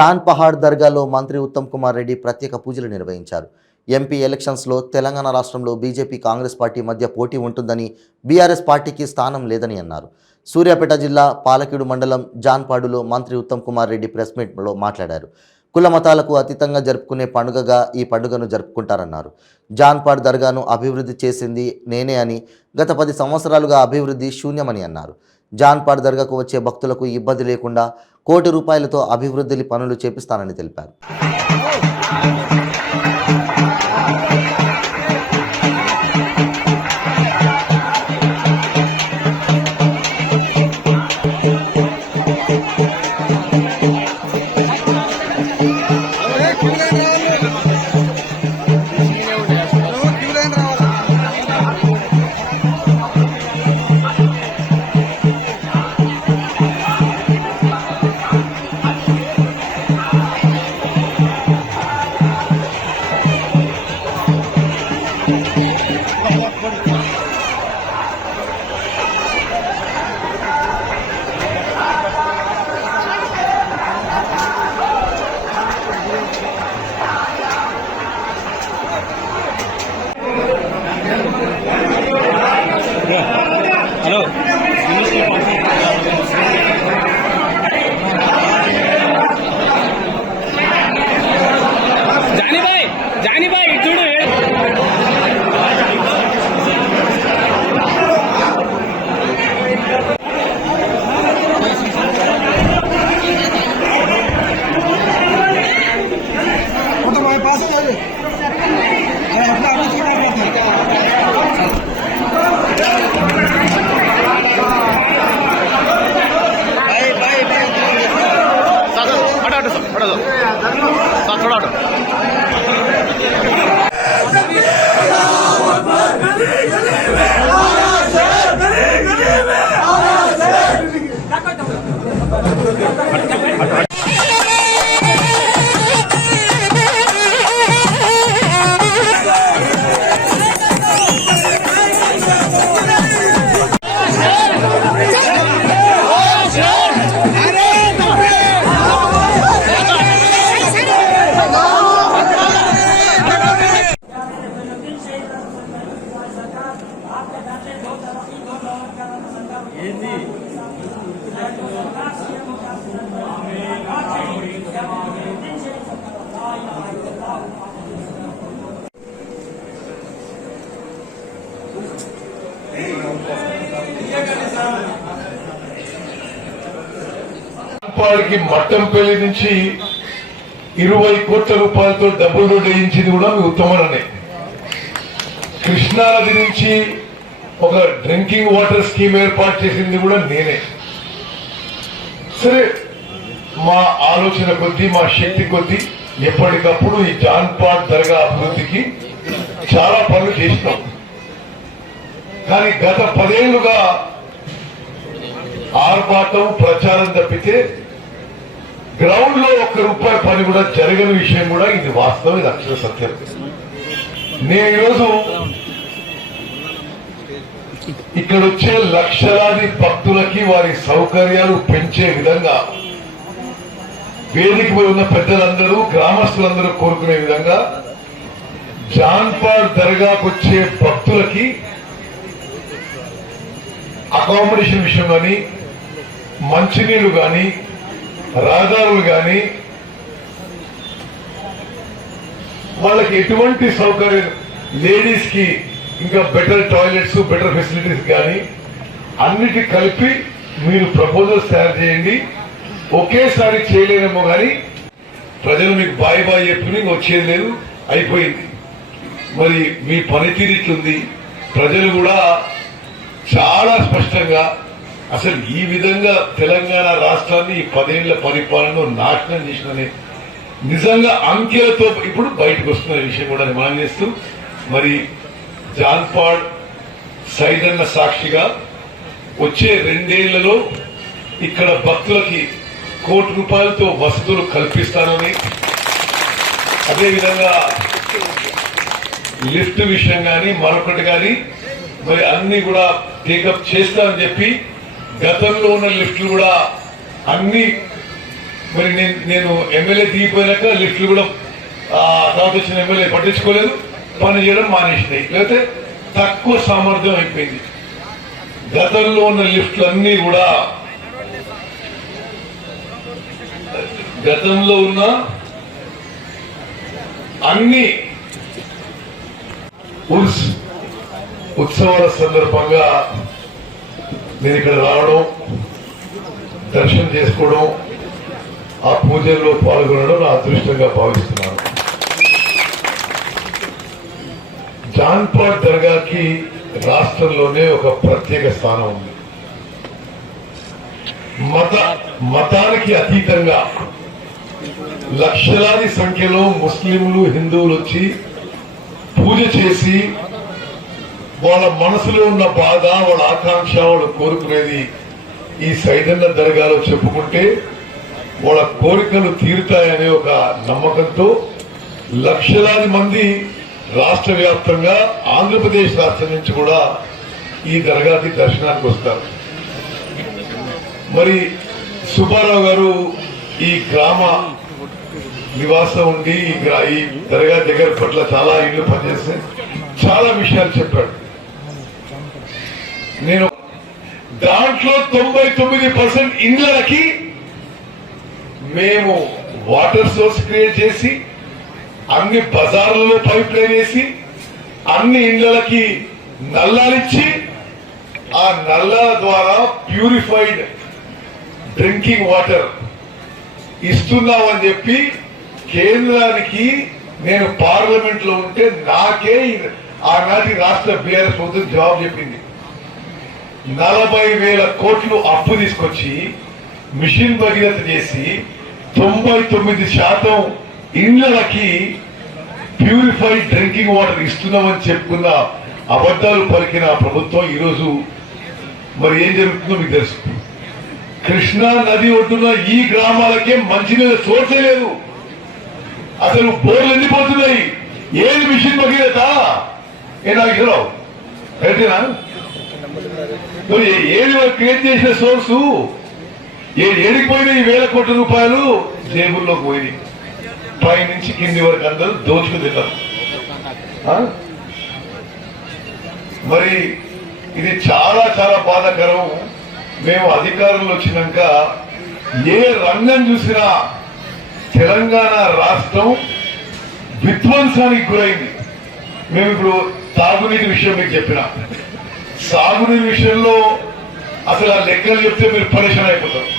John Pahad దర్గాలో మంత్రి ఉత్తమ్ కుమార్ రెడ్డి ప్రత్యేక పూజలు నిర్వహించారు. ఎంపీ ఎలక్షన్స్లో తెలంగాణ రాష్ట్రంలో బీజేపీ కాంగ్రెస్ పార్టీ మధ్య పోటీ ఉంటుందని, బీఆర్ఎస్ పార్టీకి స్థానం లేదని అన్నారు. సూర్యాపేట జిల్లా పాలకీడు మండలం జాన్పాడులో మంత్రి ఉత్తమ్ కుమార్ రెడ్డి ప్రెస్ మీట్లో మాట్లాడారు. కుల మతాలకు అతీతంగా జరుపుకునే పండుగగా ఈ పండుగను జరుపుకుంటారన్నారు. జాన్పాడ్ దర్గాను అభివృద్ధి చేసింది నేనే అని, గత 10 సంవత్సరాలుగా అభివృద్ధి శూన్యమని అన్నారు. జాన్పాడ్ దర్గాకు వచ్చే భక్తులకు ఇబ్బంది లేకుండా ₹1 కోటితో అభివృద్ధి పనులు చేపిస్తానని తెలిపారు. हेलो जानी भाई चूड़ पास थोड़ा వారికి మట్టంపల్లి నుంచి 20 కోట్ల రూపాయలతో డబుల్ రోడ్ వేయించింది కూడా మీ ఉత్తమనే. కృష్ణానది నుంచి ఒక డ్రింకింగ్ వాటర్ స్కీమ్ ఏర్పాటు చేసింది కూడా నేనే. సరే, మా ఆలోచన కొద్దీ, మా శక్తి కొద్దీ ఎప్పటికప్పుడు ఈ జాన్పాడ్ దర్గా అభివృద్ధికి చాలా పనులు చేసినాం. కానీ గత 10 ఏళ్లుగా ఆర్భాటం ప్రచారం తప్పితే గ్రౌండ్ లో ₹1 పని కూడా జరగని విషయం కూడా ఇది వాస్తవం, ఇది అక్షర సత్యం. నేను ఈరోజు ఇక్కడ వచ్చే లక్షలాది భక్తులకి వారి సౌకర్యాలు పెంచే విధంగా, వేదికపై ఉన్న పెద్దలందరూ, గ్రామస్తులందరూ కోరుకునే విధంగా జాన్పాడ్ దర్గాకు వచ్చే భక్తులకి అకామిడేషన్ విషయం కానీ, మంచినీళ్లు కానీ, రహదారులు కానీ, వాళ్ళకి ఎటువంటి సౌకర్యం, లేడీస్ కి ఇంకా బెటర్ టాయిలెట్స్, బెటర్ ఫెసిలిటీస్ కానీ అన్నిటి కలిపి మీరు ప్రపోజల్స్ తయారు చేయండి. ఒకేసారి చేయలేనేమో కానీ ప్రజలు మీకు బాయ్ బాయ్ చెప్పి వచ్చేది లేదు, అయిపోయింది. మరి మీ పనితీరు ఇట్లుంది. ప్రజలు కూడా చాలా స్పష్టంగా అసలు ఈ విధంగా తెలంగాణ రాష్ట్రాన్ని ఈ 10 ఏళ్ల పరిపాలనలో నాశనం చేసినని నిజంగా అంకెలతో ఇప్పుడు బయటకు వస్తున్న విషయం కూడా మనం చేస్తూ, మరి జాన్పాడ్ సైదన్న సాక్షిగా వచ్చే 2 ఏళ్లలో ఇక్కడ భక్తులకి ₹1 కోటితో వసతులు కల్పిస్తానని, అదేవిధంగా లిఫ్ట్ విషయం కానీ మరొకటి కానీ మరి అన్ని కూడా టేకప్ చేస్తానని చెప్పి, గతంలో ఉన్న లిఫ్ట్లు కూడా అన్ని మరి నేను ఎమ్మెల్యే దిగిపోయినాక లిఫ్ట్లు కూడా తర్వాత వచ్చిన ఎమ్మెల్యే పట్టించుకోలేదు, పని చేయడం మానేసినాయి, లేకపోతే తక్కువ సామర్థ్యం అయిపోయింది. గతంలో ఉన్న లిఫ్ట్లు అన్నీ కూడా గతంలో ఉన్న అన్ని ఉత్సవాల సందర్భంగా నేను ఇక్కడ రావడం, దర్శనం చేసుకోవడం, ఆ పూజల్లో పాల్గొనడం నా అదృష్టంగా భావిస్తున్నాను. జాన్పాట్ దర్గాకి రాష్ట్రంలోనే ఒక ప్రత్యేక స్థానం ఉంది. మతానికి అతీతంగా లక్షలాది సంఖ్యలో ముస్లింలు, హిందువులు వచ్చి పూజ చేసి వాళ్ళ మనసులో ఉన్న బాధ, వాళ్ళ ఆకాంక్ష, వాళ్ళు కోరుకునేది ఈ సైదన్న దర్గాలో చెప్పుకుంటే వాళ్ళ కోరికలు తీరుతాయనే ఒక నమ్మకంతో లక్షలాది మంది రాష్ట్ర వ్యాప్తంగా, ఆంధ్రప్రదేశ్ రాష్ట్రం నుంచి కూడా ఈ దర్గాకి దర్శనానికి వస్తారు. మరి సుబ్బారావు గారు ఈ గ్రామ నివాసం ఉండి ఈ దర్గా దగ్గర పట్ల చాలా ఇళ్ళు పనిచేస్తే చాలా విషయాలు చెప్పాడు. నేను దాంట్లో 99% ఇండ్లకి మేము వాటర్ సోర్స్ క్రియేట్ చేసి, అన్ని బజార్లలో పైప్ లైన్ వేసి, అన్ని ఇండ్లకి నల్లాలిచ్చి, ఆ నల్లాల ద్వారా ప్యూరిఫైడ్ డ్రింకింగ్ వాటర్ ఇస్తున్నామని చెప్పి కేంద్రానికి నేను పార్లమెంట్ లో ఉంటే నాకే ఆనాటి రాష్ట్ర బీఆర్ఎస్ ప్రభుత్వం జవాబు చెప్పింది. 40,000 కోట్లు అప్పు తీసుకొచ్చి మిషన్ భగీరథ చేసి 99% ఇండ్లకి ప్యూరిఫైడ్ డ్రింకింగ్ వాటర్ ఇస్తున్నామని చెప్పుకున్న అబద్ధాలు పలికిన ప్రభుత్వం ఈరోజు మరి ఏం జరుగుతుందో మీకు తెలుసు. కృష్ణా నది ఒడ్డున ఈ గ్రామాలకే మంచినీళ్ళ సోర్సే లేదు. అసలు బోర్లు ఎండిపోతున్నాయి. ఏది మిషన్ భగీరథ? నాగేశ్వరరావు రైతేనా? ఏది క్రియేట్ చేసిన సోర్సు? ఏడికి పోయినా ఈ 1,000 కోట్ల రూపాయలు జేబుల్లోకి పోయినాయి. పై నుంచి కింది వరకు అందరూ దోచుకు తిన్నారు. మరి ఇది చాలా చాలా బాధాకరం. మేము అధికారంలో వచ్చినాక ఏ రంగం చూసినా తెలంగాణ రాష్ట్రం విధ్వంసానికి గురైంది. మేము ఇప్పుడు తాగునీటి విషయం మీకు చెప్పిన, సాగునీటి విషయంలో అసలు ఆ లెక్కలు చెప్తే మీరు పరేషాన్ అయిపోతారు.